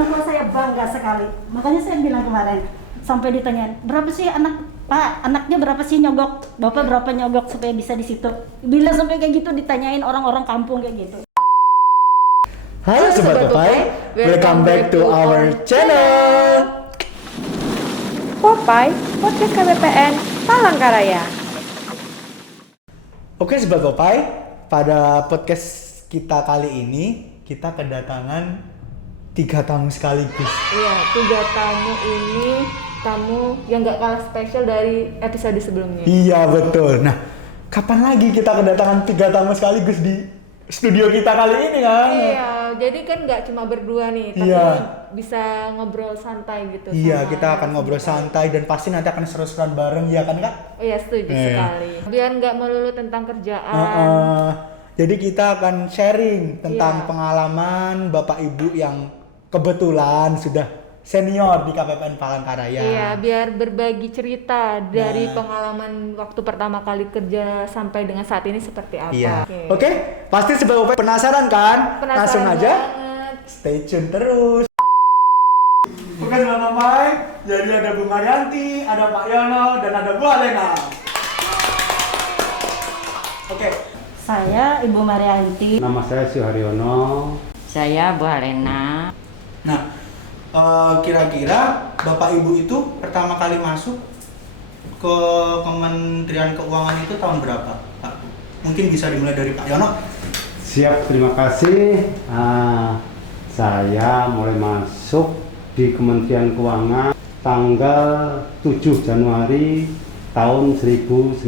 orang tua saya bangga sekali. Makanya saya bilang kemarin, sampai ditanyain, berapa sih anaknya berapa sih nyogok, bapak berapa nyogok supaya bisa di situ. Bila sampai kayak gitu ditanyain orang-orang kampung kayak gitu. Halo Sobat Popeye, welcome back to our channel. Popeye, podcast KBPN Palangkaraya. Oke Sobat Popeye, pada podcast kita kali ini kita kedatangan 3 tamu sekaligus. Iya, 3 tamu ini tamu yang gak kalah spesial dari episode sebelumnya. Iya betul. Nah, kapan lagi kita kedatangan 3 tamu sekaligus di studio kita kali ini kan? Iya, jadi kan gak cuma berdua nih, tapi bisa ngobrol santai gitu. Iya, kita akan ngobrol santai dan pasti nanti akan seru-seruan bareng, ya kan Kak? Iya, setuju sekali. Biar gak melulu tentang kerjaan. Jadi kita akan sharing tentang pengalaman Bapak Ibu yang kebetulan sudah senior di KPPN Palangkaraya. Iya, biar berbagi cerita dari pengalaman waktu pertama kali kerja sampai dengan saat ini seperti apa. Iya. Oke, pasti Sobat Popeye penasaran kan? Penasaran Langsung aja. banget. Stay tune terus. Oke Sobat Popeye, jadi ada Bu Marianti, ada Pak Yono, dan ada Bu Alena. Oke. Saya Ibu Marianti. Nama saya Suharyono. Saya Bu Alena. Nah, kira-kira Bapak Ibu itu pertama kali masuk ke Kementerian Keuangan itu tahun berapa, Pak? Mungkin bisa dimulai dari Pak Yono. Siap, terima kasih. Saya mulai masuk di Kementerian Keuangan tanggal 7 Januari tahun 1985.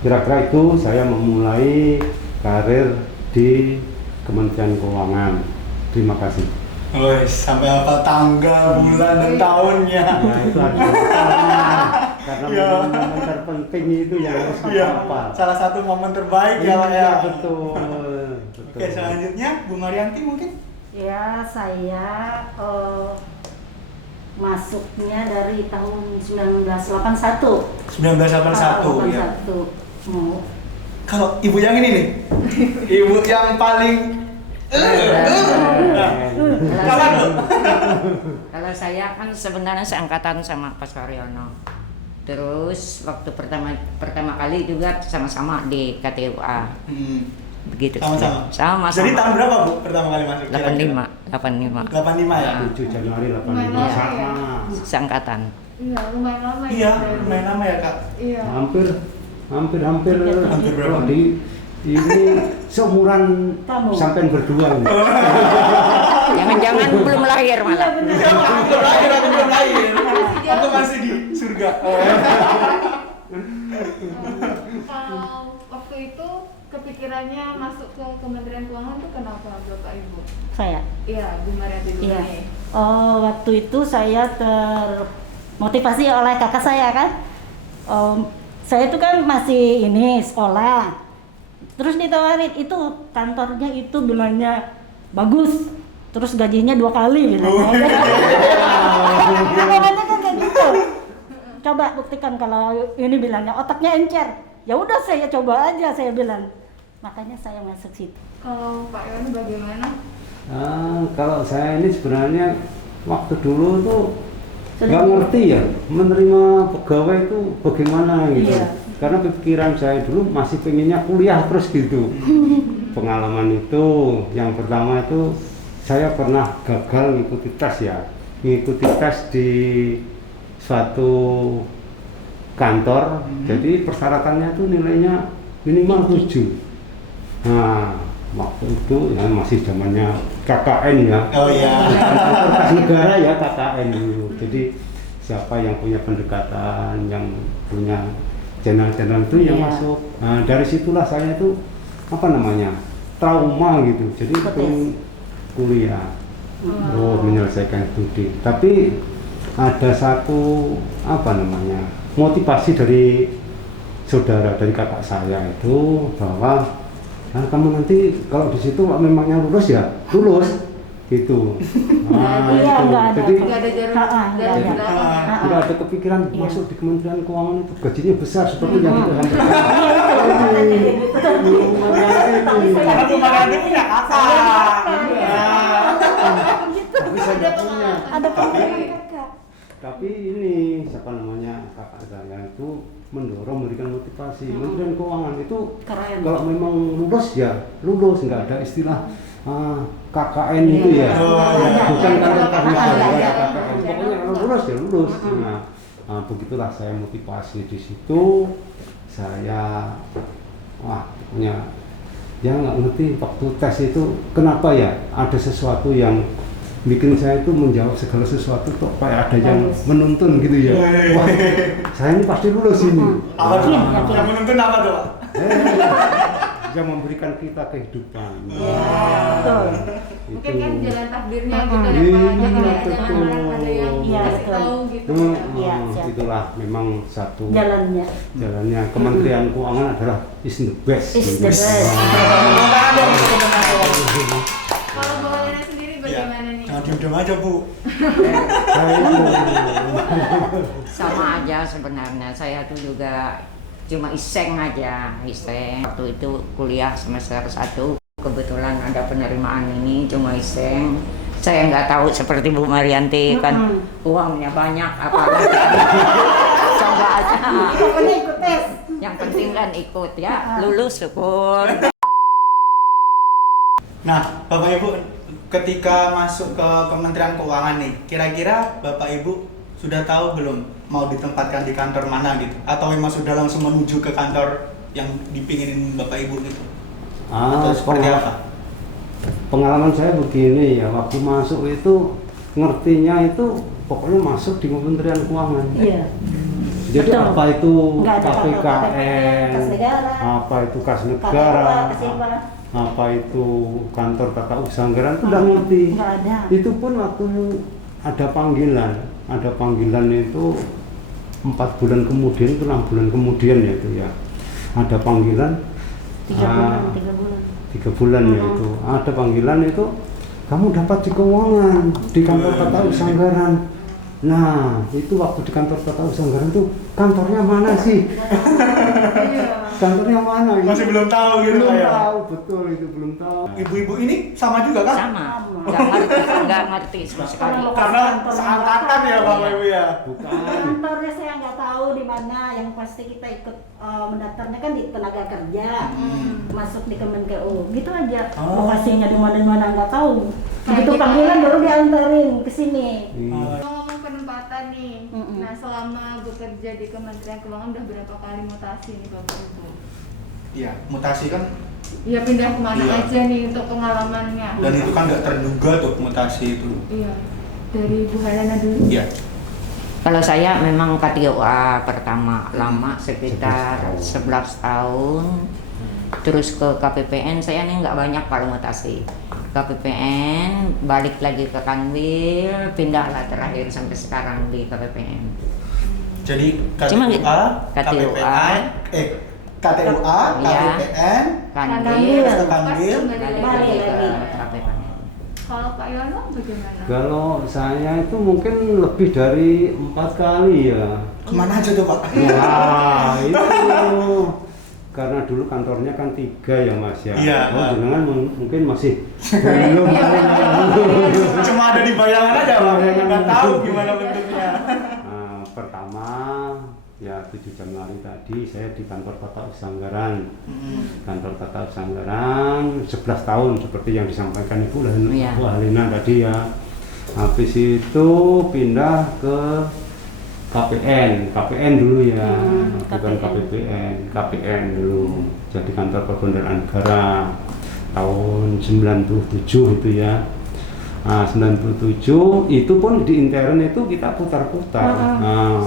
Kira-kira itu saya memulai karir di Kementerian Keuangan. Terima kasih. Sampai apa tanggal, bulan, dan tahunnya. Ya, itu ada karena momen terpenting itu yang harus kita hafal. Salah satu momen terbaik ya Pak ya. Betul. Oke, selanjutnya Bu Marianti mungkin. Ya, saya masuknya dari tahun 1981. 1981 ya. 81. Kalau ibu yang ini nih, ibu yang paling kapan Bu? Kalau saya kan sebenarnya seangkatan sama Pak Suharyono. Terus waktu pertama kali juga sama-sama di KTUA. Begitu. Sama-sama. Sama-sama. Jadi tahun berapa Bu pertama kali masuk? 85 ya. 7 Januari 85 Lumayan sama. seangkatan. Iya, lumayan lama Iya, lumayan lama ya Kak. Iya. Hampir berapa? di ini seumuran Kamu. sampai berdua ini. Jangan-jangan belum lahir malah. Belum lahir. Aku masih di surga. Kalau waktu itu kepikirannya masuk ke Kementerian Keuangan tuh kenapa Bapak Ibu? Saya. Iya, Bu Marianti dulu Iya. nih. Waktu itu saya termotivasi oleh kakak saya kan. Saya itu kan masih sekolah. Terus ditawarin itu kantornya itu bilangnya bagus. Terus gajinya 2 kali bilangnya. Pokoknya kan kayak gitu. Coba buktikan kalau ini bilangnya otaknya encer. Ya udah saya coba aja saya bilang. Makanya saya masuk situ. Kalau Pak Yono bagaimana? Kalau saya ini sebenarnya waktu dulu tuh nggak ngerti ya menerima pegawai itu bagaimana gitu. Iya. Karena pikiran saya dulu masih pengennya kuliah terus gitu. Pengalaman itu yang pertama itu saya pernah gagal ngikuti tes ya. Ngikuti tes di suatu kantor. Jadi persyaratannya tuh nilainya minimal 7. Nah, waktu itu ya masih zamannya KKN ya. Oh iya. Kertas negara ya KKN dulu. Jadi siapa yang punya pendekatan, yang punya channel-channel itu yang masuk. Nah, dari situlah saya itu trauma gitu. Jadi pengen kuliah. Menyelesaikan studi. Tapi ada satu motivasi dari saudara, dari kakak saya itu bahwa kamu nanti kalau di situ memangnya lulus ya lulus gitu. Iya, enggak ada. Jadi Nggak ada jarum nggak ada kepikiran masuk di Kementerian Keuangan itu gajinya besar seperti yang kita sampaikan. Karena Bu Marianti punya kakak. Ada pengalaman kakak. Tapi ini siapa namanya kakak saya itu mendorong, memberikan motivasi. Kementerian Keuangan itu Keren. kalau memang lulus ya lulus, nggak ada istilah KKN itu ya. Bukan karena KKN. Pokoknya kalau lulus ya lulus. Nah, begitulah saya motivasi di situ. Saya pokoknya ya nggak ngerti waktu tes itu kenapa ya ada sesuatu yang bikin saya itu menjawab segala sesuatu kok kayak ada yang menuntun gitu ya. Wah, saya ini pasti lulus ini. Apa tuh? Yang menuntun apa tuh, Pak? Yang memberikan kita kehidupan. Betul. Mungkin kan jalan takdirnya gitu Iya, jangan ada yang Iya, kasih betul. tahu gitu. Iya, siap. Itulah memang satu Jalannya. Kementerian Keuangan adalah is the best. Is the best. Kalau Mbak Lena sendiri bagaimana nih? Jangan diem-diem aja, Bu. Sama aja sebenarnya, saya tuh juga cuma iseng aja, iseng. Waktu itu kuliah semester 1, kebetulan ada penerimaan ini, cuma iseng. Saya nggak tahu seperti Bu Marianti kan uangnya banyak apalagi. Coba aja. Pokoknya ikut tes. Yang penting kan ikut ya, lulus syukur. Nah, Bapak Ibu, ketika masuk ke Kementerian Keuangan nih, kira-kira Bapak Ibu sudah tahu belum mau ditempatkan di kantor mana gitu? Atau memang sudah langsung menuju ke kantor yang dipinginin Bapak Ibu gitu? Atau seperti apa? Pengalaman saya begini ya, waktu masuk itu ngertinya itu pokoknya masuk di Kementerian Keuangan. Iya. Jadi Betul. apa itu Nggak ada KPKN, kas negara, apa itu kas KPK, negara, Kasipa. apa itu kantor tata usaha anggaran itu udah ngerti. Nggak ada. Itu pun waktu ada panggilan itu 4 bulan kemudian, itu 6 bulan kemudian ya itu ya. Ada panggilan 3 bulan ya itu. Ada panggilan itu kamu dapat di keuangan di kantor tata usaha anggaran. Nah, itu waktu di kantor tata usaha anggaran itu kantornya mana sih? Kantornya mana? Masih belum tahu gitu Belum ya? tahu, betul itu belum tahu. Ibu-ibu ini sama juga kan? Sama, nggak ngerti sama sekali. Karena seangkatan ya Bapak Ibu ya? Bukan. Kantornya saya nggak tahu di mana. Yang pasti kita ikut mendaftarnya kan di tenaga kerja, masuk di Kemenkeu, gitu aja. Lokasinya di mana nggak tahu. Begitu panggilan baru diantarin ke sini. Ngomong penempatan nih. Nah, selama bekerja di Kementerian Keuangan udah berapa kali mutasi nih Bapak Ibu? Iya, mutasi kan. Ya pindah kemana Iya. aja nih untuk pengalamannya? Dan itu kan nggak terduga tuh mutasi itu. Iya. Dari Bu Helena dulu. Iya. Kalau saya memang KTUA pertama lama sekitar 11 tahun. Terus ke KPPN saya nih nggak banyak kalau mutasi. KPPN balik lagi ke Kanwil, pindahlah terakhir sampai sekarang di KPPN. Jadi Cuma KTUA, KTUA, KTUA, Iya. KPPN, Kanwil, Kanwil. Kanwil, balik Balik lagi ke lagi. KPPN. Kalau Pak Yono bagaimana? Kalau saya itu mungkin lebih dari 4 kali ya. kemana aja tuh Pak? Ya itu karena dulu kantornya kan 3 ya Mas ya. Iya. Oh jangan mungkin masih belum. Cuma ada di bayangan aja Pak, nggak tahu gimana bentuknya. Nah, pertama ya 7 Januari tadi saya di kantor tata usaha anggaran. Kantor tata usaha anggaran 11 tahun seperti yang disampaikan Ibu Iya. Helena tadi ya. Habis itu pindah ke KPN dulu ya, bukan KPPN, KPN dulu. Jadi kantor Perbendaharaan Negara tahun 97 itu ya. Nah, 97 itu pun di intern itu kita putar-putar. Nah,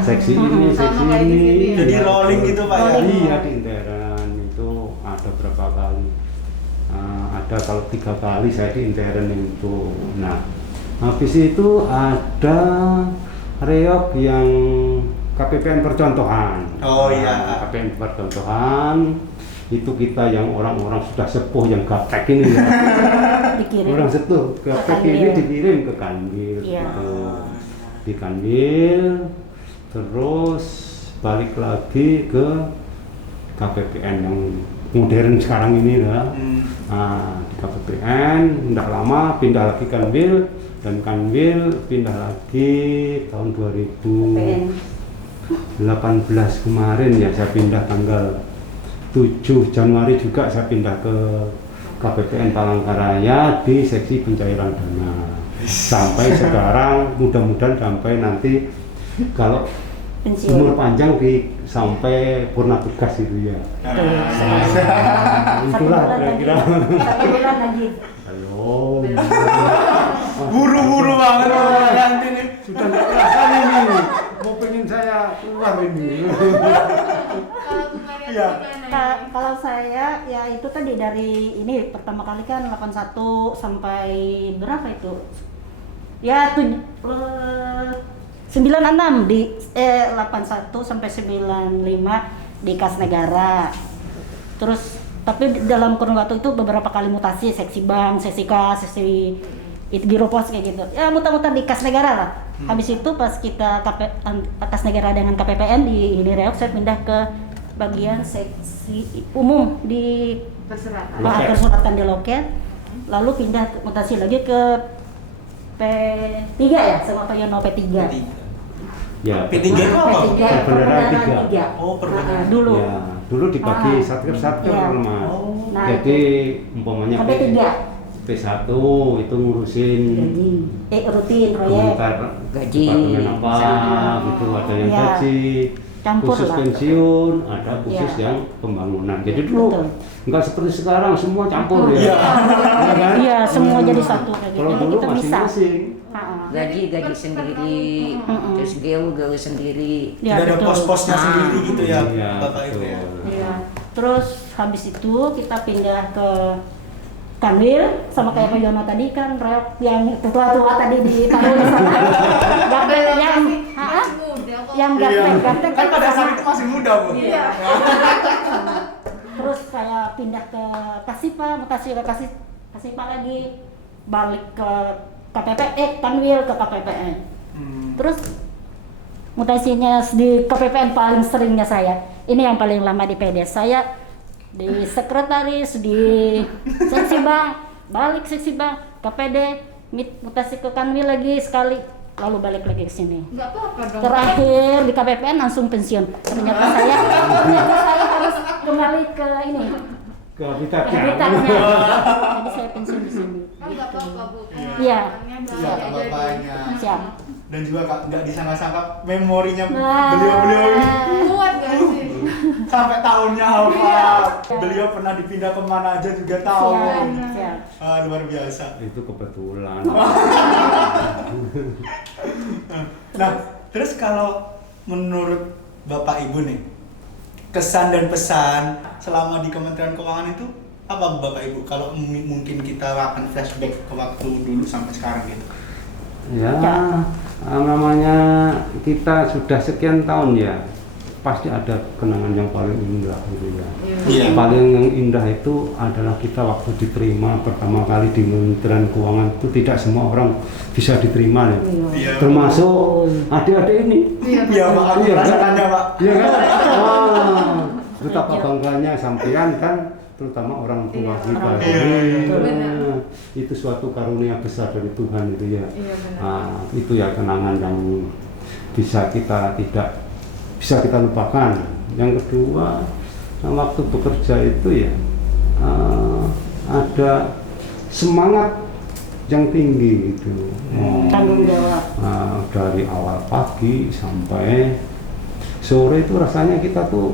seksi ini, seksi Sama kayak di ini. sini ya? Jadi rolling gitu Pak ya? Iya di intern itu ada berapa kali? Ada kalau 3 kali saya di intern itu. Nah, habis itu ada reok yang KPPN percontohan. Oh iya. KPPN percontohan itu kita yang orang-orang sudah sepuh yang gaptek ini ya. Dikirim. Orang sepuh gaptek Kanwil. ini dikirim ke Kanwil Iya. gitu. Di Kanwil terus balik lagi ke KPPN yang modern sekarang ini lah. Hmm. Nah, di KPPN tidak lama pindah lagi Kanwil, dan Kanwil pindah lagi tahun 2018 kemarin ya, saya pindah tanggal 7 Januari juga saya pindah ke KPPN Palangkaraya di seksi pencairan dana. Sampai sekarang mudah-mudahan sampai nanti kalau Pensiun. umur panjang sampai purna tugas itu ya. Itulah kira-kira. Satu bulan lagi. Ayo. Buru-buru banget nanti nih. Sudah nggak kerasa ini. Mau pengen saya keluar ini. Kalau Bu Maria Iya. gimana? Kalau saya ya itu tadi dari ini pertama kali kan 81 sampai berapa itu? Ya 96 di 81 sampai 95 di Kas Negara. Terus tapi dalam kurun waktu itu beberapa kali mutasi, seksi bank, seksi kas, seksi biro pos kayak gitu. Ya muter-muter di Kas Negara lah. Habis itu pas kita Kas Negara dengan KPPN di Reok, saya pindah ke bagian seksi umum di Perseratan. persuratan di loket. Lalu pindah mutasi lagi ke P3 ya, sama Pak Yono P3. Ya. P3 itu apa? Perbendaharaan tiga. Oh, perbendaharaan. Dulu. Ya, dulu dibagi Ah. satker Iya. Mas. Oh. Nah, Jadi umpamanya sampai 3 P1 itu ngurusin gaji, rutin proyek. komentar Gaji, departemen apa sama. gitu, ada yang Iya. gaji, Campur khusus lah. pensiun, ada khusus Iya. yang pembangunan. Jadi dulu Betul. nggak seperti sekarang semua campur ya. Iya. Iya kan? Iya, semua jadi satu kayak gitu. Kalau Jadi dulu kita bisa. masing-masing. Gaji gaji sendiri, terus gawe sendiri. Ya, Tidak ada betul. pos-posnya Ah. sendiri gitu ya, Iya, Bapak Ibu ya. betul. Iya. Terus habis itu kita pindah ke Kanwil sama kayak Pak Yono tadi kan reok yang tua-tua tadi di tahun sana. Gaptek yang Masih muda kok. yang Iya. gaptek Kan pada saat itu masih muda, Bu. Iya. Terus saya pindah ke Kasipa, mutasi ke Kasipa lagi, balik ke Kanwil ke KPPN. Terus mutasinya di KPPN paling seringnya saya, ini yang paling lama di PD, saya di sekretaris, di seksi bank, balik seksi bank, KPD, mutasi ke Kanwil lagi sekali, lalu balik lagi ke sini. Nggak apa-apa dong. Terakhir di KPPN langsung pensiun. Ternyata saya harus kembali ke ini, Ke habitatnya. habitatnya. Jadi saya pensiun di sini. Kan nggak apa-apa Bu. Iya. Iya, bapaknya. Siap. Dan juga Kak, nggak disangka-sangka memorinya Nah. beliau-beliau ini Kuat nggak sih? sampai tahunnya hafal. Beliau pernah dipindah kemana aja juga tahu. Siap. Luar biasa. Itu kebetulan. Nah, terus kalau menurut Bapak Ibu nih, kesan dan pesan selama di Kementerian Keuangan itu apa Bapak Ibu? Kalau mungkin kita akan flashback ke waktu dulu sampai sekarang gitu. Ya, namanya kita sudah sekian tahun ya, pasti ada kenangan yang paling indah gitu ya. Iya. Paling yang indah itu adalah kita waktu diterima pertama kali di Kementerian Keuangan itu tidak semua orang bisa diterima ya. Iya. Termasuk adik-adik ini. Iya, Pak, aku Iya, kan? merasakannya, Pak. Iya kan? Wah, betapa bangganya sampean kan, terutama orang tua kita. Iya, benar. Itu suatu karunia besar dari Tuhan itu ya. Iya, benar. Nah, itu ya kenangan yang bisa kita lupakan. Yang kedua, waktu bekerja itu ya ada semangat yang tinggi gitu. Tanggung jawab. Dari awal pagi sampai sore itu rasanya kita tuh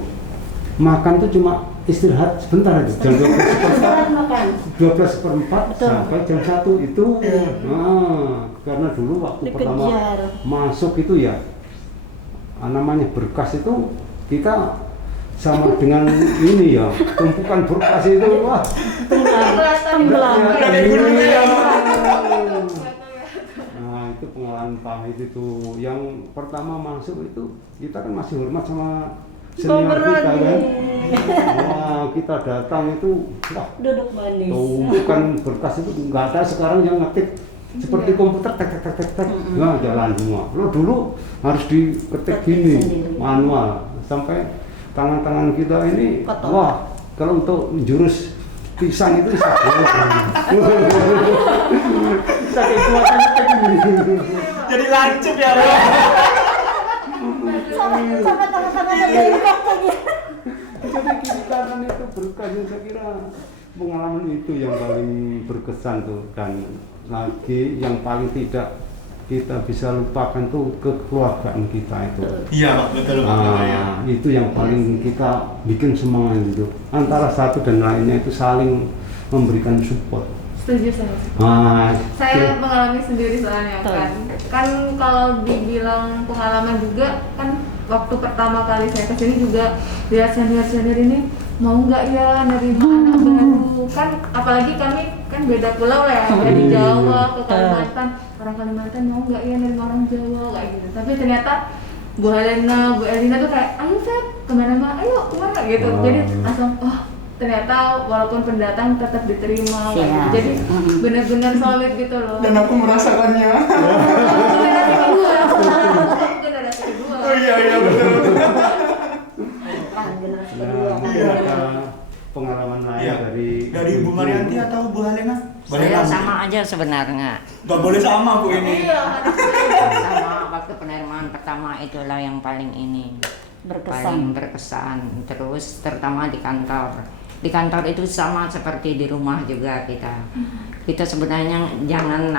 makan tuh cuma istirahat sebentar aja jam 12:04 Betul. sampai jam 1 itu. Karena dulu waktu pertama Dikejar. masuk itu ya namanya berkas itu kita sama dengan ini ya tumpukan berkas itu wah Tenggelam. Kayak dulu ya. nah itu pengalaman pahit itu yang pertama masuk itu kita kan masih hormat sama senior berat kita kan nih. wah kita datang itu wah Duduk manis. tumpukan berkas itu nggak ada sekarang yang ngetik seperti komputer tek tek tek tek nah jalan semua lo dulu harus diketik Ketik gini sendiri. manual sampai tangan-tangan kita ini Kotor. wah Kalau untuk jurus pisang itu bisa saking kuatannya Jadi lanjut ya, Bro. Sama tangan-tangannya bengkok lagi. jadi kiri kanan itu berkahnya. Saya kira pengalaman itu yang paling berkesan tuh, dan lagi yang paling tidak kita bisa lupakan tuh kekeluargaan kita itu. Iya, Pak, betul Pak. Itu yang paling kita bikin semangat itu. Antara satu dan lainnya itu saling memberikan support. Setuju saya. Saya ya. mengalami sendiri soalnya kan kalau dibilang pengalaman juga kan waktu pertama kali saya kesini juga lihat senior ini mau nggak ya nerima anak baru, kan apalagi kami kan beda pulau lah ya, dari Jawa ke Kalimantan, orang Kalimantan mau nggak ya nerima orang Jawa kayak gitu. Tapi ternyata Bu Helena, Bu Elina tuh kayak ayo Feb kemana-mana, ayo kemana gitu. Jadi langsung ternyata walaupun pendatang tetap diterima kayak gitu. Jadi benar-benar solid gitu loh. Dan aku merasakannya. Generasi kedua. Oh iya betul. Mungkin ada pengalaman lain Iya. dari Bu Marianti atau Bu Helena? Saya sama aja sebenarnya. Gak boleh sama Bu ini. Iya. Sama waktu penerimaan pertama itulah yang paling ini paling berkesan. Terus terutama di kantor. Di kantor itu sama seperti di rumah juga kita sebenarnya jangan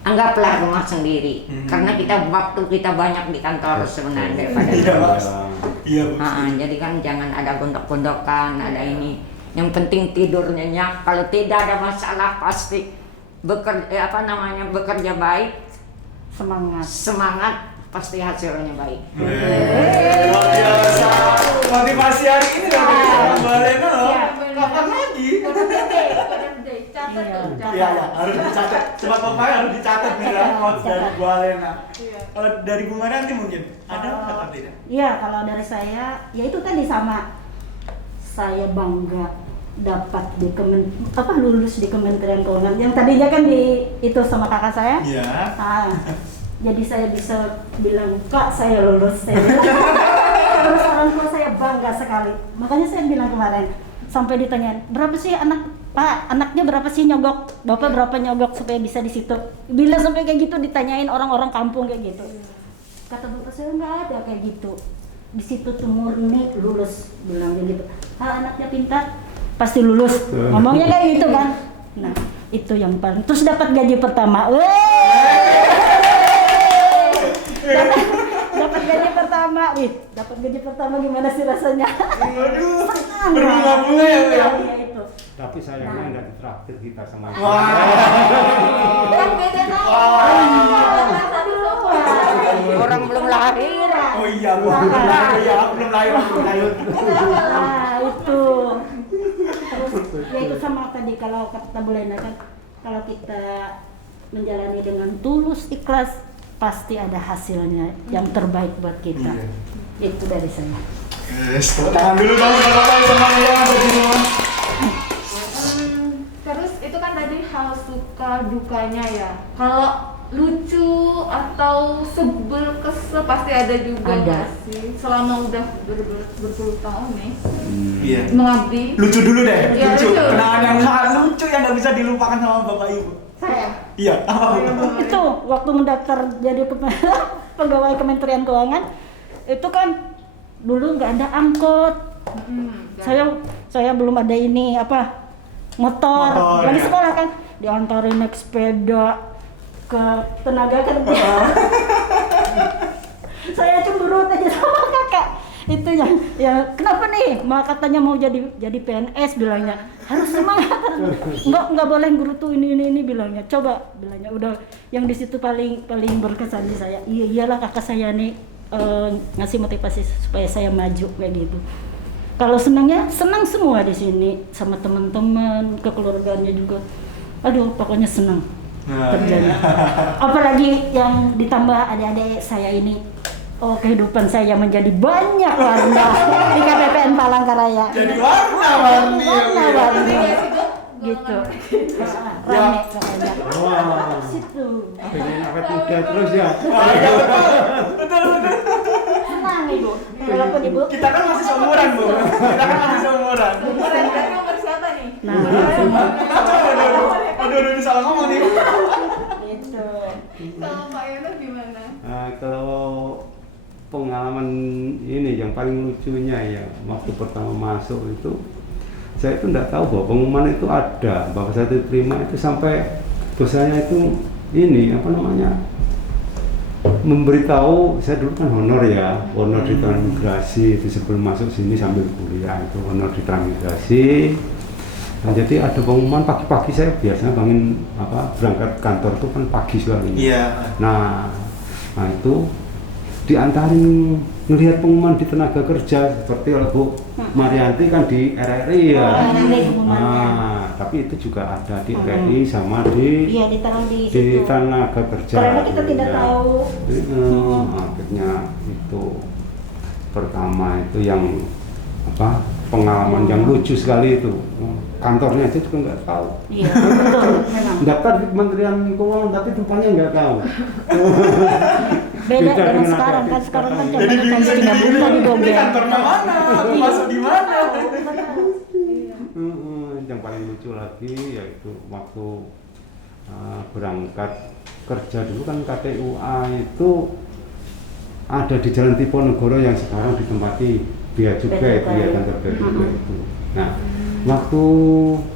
anggaplah rumah sendiri, karena waktu kita banyak di kantor sebenarnya daripada di rumah. Iya Bu. Jadi kan jangan ada gondok-gondokan, ada ini. Yang penting tidur nyenyak. Kalau tidak ada masalah pasti bekerja baik, semangat pasti hasilnya baik. Luar biasa. Motivasi hari ini dari Bu Helena loh. Kapan lagi? Catat tuh. Iya, harus dicatat. Coba pokoknya harus dicatat nih ya, dari Bu Helena. Kalau dari Bu Marianti mungkin ada atau tidak? Iya, kalau dari saya, ya itu tadi sama. Saya bangga dapat lulus di Kementerian Keuangan. Yang tadinya kan itu sama kakak saya. Iya. Jadi saya bisa bilang, Kak, saya lulus. Terus orang tua saya bangga sekali. Makanya saya bilang kemarin, sampai ditanyain, berapa sih anaknya berapa sih nyogok? Bapak berapa nyogok supaya bisa di situ? Bila sampai kayak gitu ditanyain orang-orang kampung kayak gitu. Kata bapak saya nggak ada kayak gitu. Di situ tuh murni lulus, bilangnya gitu. Anaknya pintar, pasti lulus. Ngomongnya kayak gitu kan. Nah, itu yang paling. Terus dapat gaji pertama. Dapat gaji pertama gimana sih rasanya? Waduh, Senang. berbunga-bunga ya Bu ya. Iya itu. Tapi sayangnya nggak ditraktir kita sama itu. Kan beda Orang belum lahir. Oh iya Bu. Iya, belum lahir. Itu. Terus ya itu sama tadi kalau kata Bu Lena kan, kalau kita menjalani dengan tulus, ikhlas, pasti ada hasilnya yang terbaik buat kita. Itu dari saya. Yes, tangan dulu dong Bapak semuanya yang ada di rumah. Terus itu kan tadi hal suka dukanya ya. Kalau lucu atau sebel kesel pasti ada juga nggak sih? Selama udah berpuluh tahun nih Iya. mengabdi. Lucu dulu deh, Iya, lucu. lucu. Kenangan yang sangat lucu yang nggak bisa dilupakan sama Bapak Ibu. Saya. Iya. Itu waktu mendaftar jadi pegawai Kementerian Keuangan, itu kan dulu nggak ada angkot. Saya belum ada motor. Lagi ya. sekolah kan diantarin naik sepeda ke tenaga kerja. Saya cemberut aja sama kakak. Itu yang kenapa nih? Katanya mau jadi PNS bilangnya. Harus semangat. Enggak boleh guru tuh ini bilangnya. Coba bilangnya udah yang di situ paling berkesan di saya. Iyalah kakak saya nih ngasih motivasi supaya saya maju kayak gitu. Kalau senang semua di sini sama teman-teman, kekeluargaannya juga. Aduh, pokoknya senang kerjanya. Apalagi yang ditambah adik-adik saya ini. Kehidupan saya menjadi banyak warna di KPPN Palangkaraya. Jadi warna-warni. Warna-warni. Gitu. Gitu. Rame pokoknya. Wah, Situ. pengen awet muda terus ya. Betul. Senang Ibu. walaupun ibu. Kita kan masih seumuran, Bu. Kita kan masih seumuran. Keren, nomor siapa nih? Nah, Aduh, salah ngomong nih. gitu. Kalau Pak Yono gimana? Kalau pengalaman ini yang paling lucunya ya, waktu pertama masuk itu saya itu tidak tahu bahwa pengumuman itu ada, bahwa saya diterima itu sampai bosnya itu ini apa namanya memberitahu. Saya dulu kan honor ya, honor di transmigrasi itu sebelum masuk sini sambil kuliah itu honor di transmigrasi. Nah, jadi ada pengumuman pagi-pagi, saya biasanya bangun berangkat kantor itu kan pagi sekali. Iya. Nah itu diantarin ngelihat pengumuman di tenaga kerja seperti Bu Marianti kan di RRI ya. Nah, tapi itu juga ada di RRI sama di Iya, ditaruh di di situ. tenaga kerja. Karena kita tidak Ya. tahu. Akhirnya itu pertama itu yang pengalaman yang lucu sekali itu. Kantornya aja juga nggak tahu. Iya, betul, memang. Daftar di Kementerian Keuangan tapi depannya nggak tahu. Beda Beda dengan dengan sekarang ada kan, di sekarang kan Jadi zamannya bingung pensiun sendiri. bunga di Ini Gombe. kantornya mana? Aku masuk di mana? Yang paling lucu lagi yaitu waktu berangkat kerja dulu kan KTUA itu ada di Jalan Diponegoro yang sekarang ditempati Bea Cukai itu ya, kantor Bea Cukai itu. Nah, waktu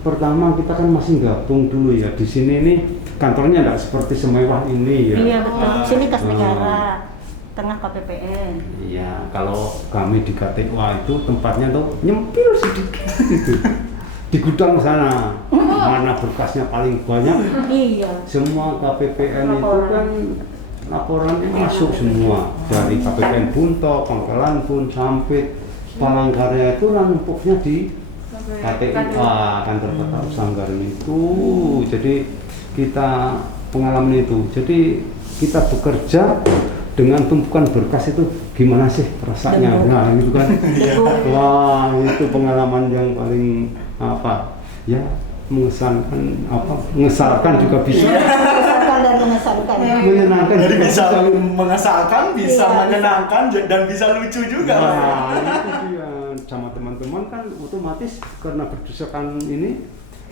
pertama kita kan masih gabung dulu ya di sini nih, kantornya nggak seperti semewah ini ya. Iya, betul. Sini kas negara, tengah KPPN. Iya, kalau kami di KTUA itu tempatnya tuh nyempil sedikit itu. Di gudang sana, mana berkasnya paling banyak. Iya. Semua KPPN itu kan laporannya masuk semua dari KPPN Buntok, Pangkalan Bun, Sampit, Palangkaraya itu numpuknya di KTUA, kantor kota Sanggaran itu. Jadi kita pengalaman itu. Jadi kita bekerja dengan tumpukan berkas itu gimana sih perasaannya? Nah, itu kan. Wah, itu pengalaman yang paling mengesalkan juga bisa. Mengesalkan dan mengesalkan. Menyenangkan Jadi juga bisa mengesalkan, bisa Iya, menyenangkan, dan bisa lucu juga. Nah, itu dia. Sama teman-teman kan otomatis karena berdasarkan ini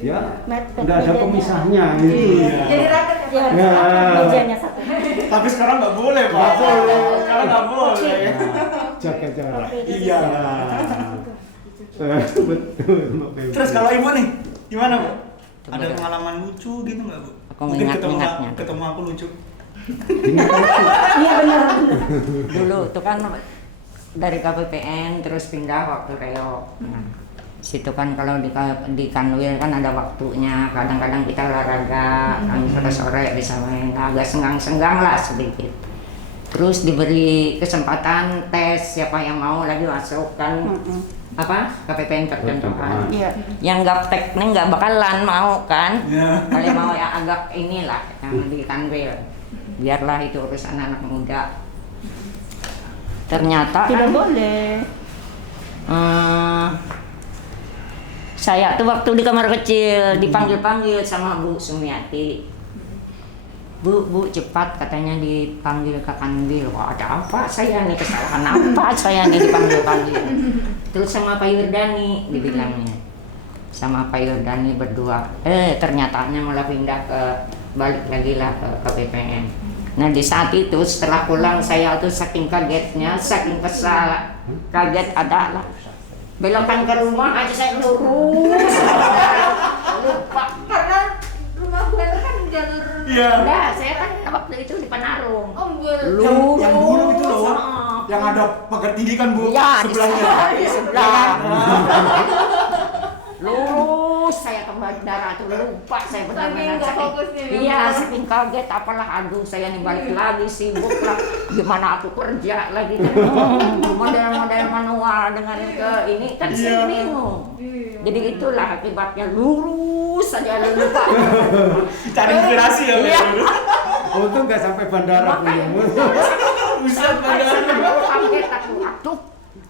ya nggak ada pemisahnya gitu. Jadi raket ya, Ya, Ya. mejanya satu. Tapi sekarang nggak boleh, Pak. Nggak boleh. Sekarang nggak boleh. Nah, jaga jarak. Iya. Betul, Mbak Feby. Terus kalau Ibu nih, gimana, Bu? Coba Ada deh. pengalaman lucu gitu nggak, Bu? Aku Mungkin ingat-ingatnya. ketemu aku lucu. Iya, benar. Dulu tuh kan dari KPPN terus pindah waktu Reok. Nah, situ kan kalau di Kanwil kan ada waktunya. Kadang-kadang kita olahraga, kan sore-sore bisa main, agak senggang-senggang lah sedikit. Terus diberi kesempatan tes siapa yang mau lagi masuk kan KPPN percontohan. Iya. Yang gaptek nih nggak bakalan mau kan? Iya. Kalau mau ya agak inilah yang di Kanwil. Biarlah itu urusan anak muda. Ternyata Tidak kan, boleh. saya tuh waktu di kamar kecil dipanggil-panggil sama Bu Sumiati. Bu cepat katanya dipanggil ke Kanwil. Wah, ada apa saya nih, kesalahan apa saya nih dipanggil-panggil. Terus sama Pak Yurdani dibilangnya. Sama Pak Yurdani berdua. Ternyatanya malah pindah balik lagi lah ke KPPN. Nah di saat itu setelah pulang saya tuh saking kagetnya, saking kesal, kaget adalah belokan ke rumah aja saya lurus. Lupa karena rumah gue kan jalur. Iya. udah saya kan waktu itu di Panarung. Oh, gue. Yang buruk itu loh. Oh. Yang ada pagar tinggi kan, Bu? Iya, di Sebelahnya. sebelah. Lurus saya ke bandara tuh, lupa saya Saking benar-benar nggak fokusnya ya, iya, Bu. saking kaget, apalah aduh saya nih balik lagi sibuk lah, gimana aku kerja lagi kan. Model-model manual dengan ke ini kan saya bingung. Iya. Jadi itulah akibatnya, lurus saja lupa. Cari inspirasi ya, Iya. Bu? Untung nggak sampai bandara punya. Buset, Aku kaget aku, aduh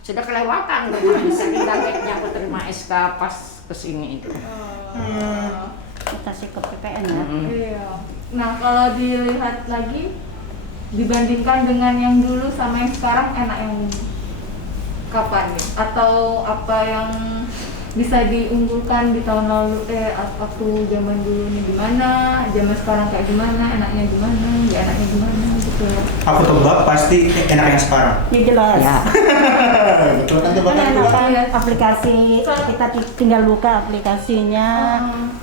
sudah kelewatan, saking kagetnya aku terima SK pas kesini itu. Kita sih ke PPN ya. Iya. Nah, kalau dilihat lagi dibandingkan dengan yang dulu sama yang sekarang, enak yang ini. kapan nih? Atau apa yang bisa diunggulkan di tahun lalu waktu zaman dulu nih gimana, zaman sekarang kayak gimana, enaknya gimana, nggak enaknya gimana gitu. Aku tebak pasti enaknya sekarang. Ya jelas. Ya, Betul kan Kan tebakan enak gua? kan aplikasi, kita tinggal buka aplikasinya.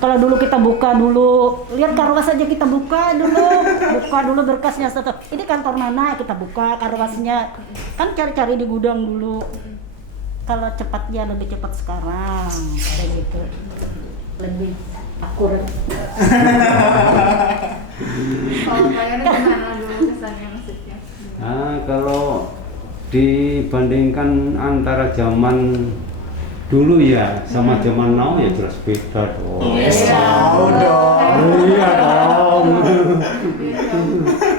Kalau dulu kita buka dulu, lihat karwas aja kita buka dulu berkasnya satu. Ini kantor mana kita buka karwasnya, kan cari-cari di gudang dulu. Kalau cepatnya lebih cepat sekarang, kayak gitu, lebih akurat. Kalau kalian gimana dulu kesannya maksudnya? Nah, kalau dibandingkan antara zaman dulu ya sama zaman now ya jelas beda dong. Yes, tahu dong. Iya dong.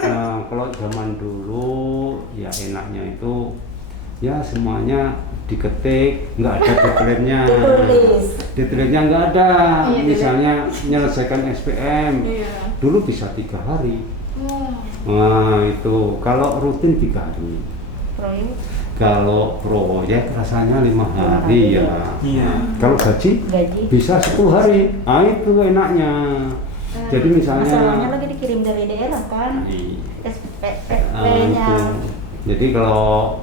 Nah, kalau zaman dulu ya enaknya itu ya semuanya diketik, nggak ada deadline-nya. Deadline-nya nggak ada. Iya, Misalnya menyelesaikan SPM, Iya. dulu bisa 3 hari. Wah. Nah itu kalau rutin 3 hari. Proyek Kalau proyek rasanya 5 hari ya. Iya. Kalau gaji gaji. bisa 10 hari. Nah itu enaknya. Jadi Masalahnya misalnya lagi dikirim dari daerah kan, Nah, SPP-nya. itu. Jadi kalau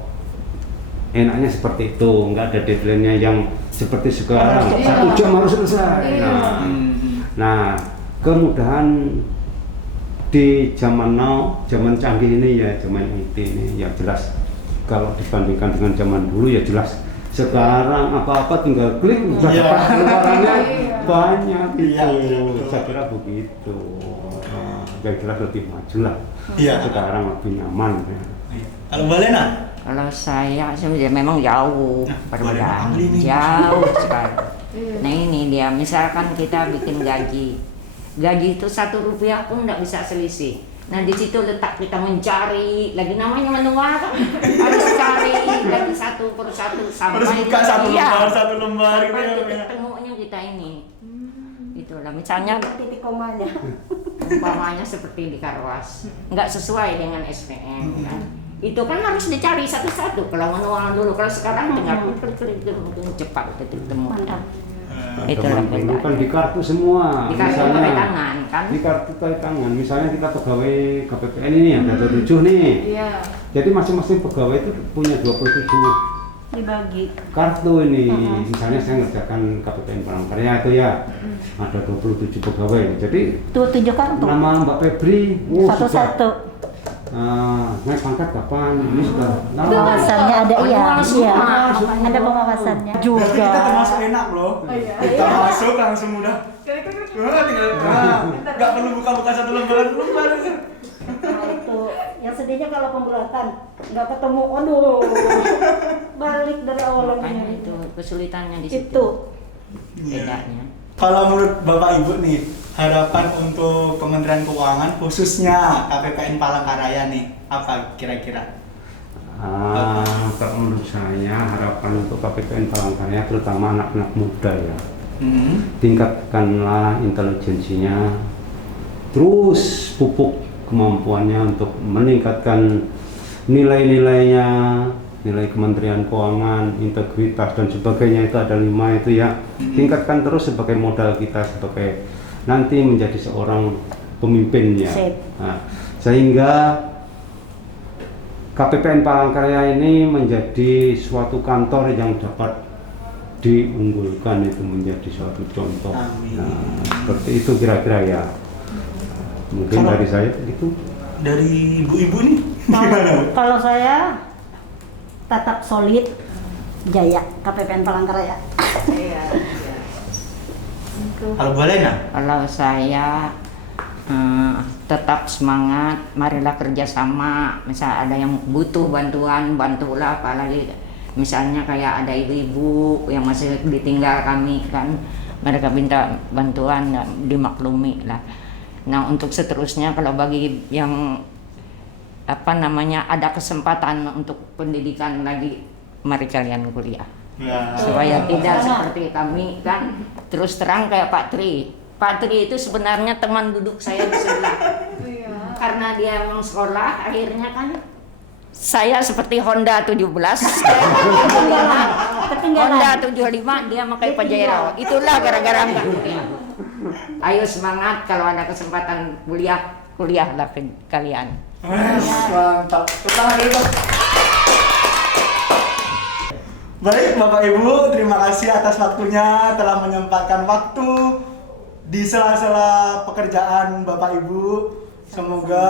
enaknya seperti itu, nggak ada deadline-nya yang seperti sekarang Iya. 1 jam harus selesai. Iya. Nah, kemudahan di zaman now, zaman canggih ini ya, zaman IT ini ya jelas. Kalau dibandingkan dengan zaman dulu ya jelas. Sekarang apa-apa tinggal klik udah Iya. dapat keluarannya Iya. banyak gitu. Iya, betul. Saya kira begitu. Nah, yang jelas lebih maju lah. Iya. Sekarang lebih nyaman. Ya. Kalau boleh nak? kalau saya sebenarnya memang jauh Nah, perbedaan, boleh nih. jauh sekali. Iya. Nah ini dia, misalkan kita bikin gaji itu 1 rupiah pun nggak bisa selisih. Nah di situ letak kita mencari, lagi namanya manual kan, harus cari lagi satu per satu sampai Harus buka satu iya, lembar gitu sampai ya. titik temunya kita ini. Itulah misalnya Titik komanya. umpamanya seperti di Karwas, nggak sesuai dengan SPM kan. Itu kan harus dicari satu-satu. Kalau manual dulu, kalau sekarang tinggal klik mungkin cepat titik temu. Mantap. Itulah Teman dulu bedanya. kan di kartu semua. Di kartu Misalnya, pakai tangan kan. di kartu pakai tangan. Misalnya kita pegawai KPPN ini ada 27 nih. Iya. Jadi masing-masing pegawai itu punya 27 Dibagi. kartu ini. Misalnya saya ngerjakan KPPN Palangkaraya itu ya ada 27 pegawai. Jadi Tuh 7 kartu. nama Mbak Febri, sudah Satu-satu. naik pangkat kapan? Ini sudah. Pengawasannya ada iya. semua. Iya. Ada pengawasannya Berarti juga. kita termasuk enak loh. iya. Kita masuk langsung udah. Tinggal nggak perlu buka-buka 1 lembar. Nah, itu yang sedihnya kalau pembulatan nggak ketemu, aduh, balik dari awal Makanya lagi. itu kesulitannya di situ. Itu Bedanya. Kalau menurut Bapak Ibu nih, harapan untuk Kementerian Keuangan khususnya KPPN Palangkaraya nih, apa kira-kira? Kalau menurut saya harapan untuk KPPN Palangkaraya terutama anak-anak muda ya, tingkatkanlah intelijensinya, terus pupuk kemampuannya untuk meningkatkan nilai-nilainya, nilai Kementerian Keuangan, integritas dan sebagainya, itu ada 5 itu ya. Tingkatkan terus sebagai modal kita sebagai nanti menjadi seorang pemimpinnya. Sip. Nah, sehingga KPPN Palangkaraya ini menjadi suatu kantor yang dapat diunggulkan, itu menjadi suatu contoh. Amin. Nah, seperti itu kira-kira ya. Mungkin Kalau- dari saya itu. Dari ibu-ibu nih, gimana? kalau saya tetap solid, jaya KPPN Palangkaraya. Iya. Kalau boleh nak? Kalau saya tetap semangat, marilah kerjasama. Misal ada yang butuh bantuan, bantulah. Apalagi misalnya kayak ada ibu-ibu yang masih ditinggal kami kan, mereka minta bantuan, dimaklumi lah. Nah untuk seterusnya kalau bagi yang ada kesempatan untuk pendidikan lagi, mari kalian kuliah. Ya. Supaya tidak seperti kami kan, terus terang kayak Pak Tri. Pak Tri itu sebenarnya teman duduk saya di sebelah. Iya. Karena dia emang sekolah, akhirnya kan Saya seperti Honda 17, Ketinggalan. Honda 75 dia pakai Pajero. Itulah gara-gara enggak. Ayo semangat, kalau ada kesempatan kuliahlah kalian. Mantap. Pertama dulu, Pak. Baik, Bapak Ibu, terima kasih atas waktunya telah menyempatkan waktu di sela-sela pekerjaan Bapak Ibu. Semoga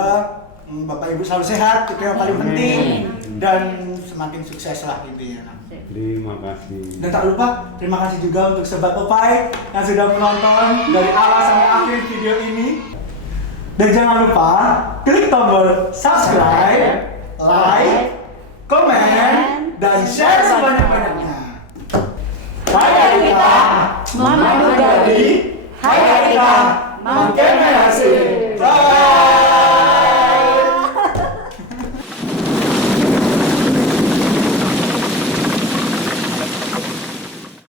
Bapak Ibu selalu sehat, itu yang paling penting, dan semakin sukses lah intinya. Terima kasih. Dan tak lupa, terima kasih juga untuk Sobat Popeye yang sudah menonton dari awal sampai akhir video ini. Dan jangan lupa klik tombol subscribe, like, komen, dan share sebanyak-banyaknya. Hai Erika, Mama Mama Dadi, Hai Erika, makin hasil.